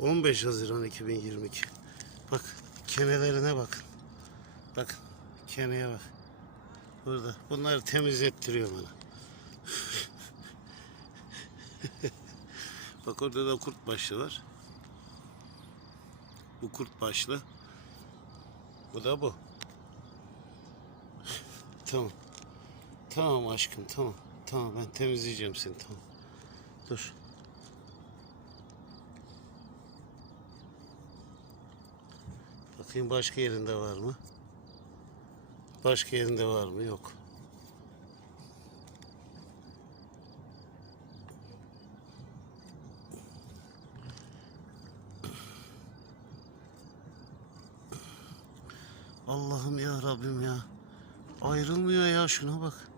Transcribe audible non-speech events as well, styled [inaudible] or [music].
15 Haziran 2022. Bak kenelerine bakın. Bakın keneye bak. Burada. Bunları temizlettiriyor bana. [laughs] bak orada da kurt başlı var. Bu kurt başlı. Bu da bu. tamam. Tamam aşkım tamam. Tamam ben temizleyeceğim seni tamam. Dur. Bakayım başka yerinde var mı? Başka yerinde var mı? Yok. Allah'ım ya Rabbim ya. Ayrılmıyor ya şuna bak.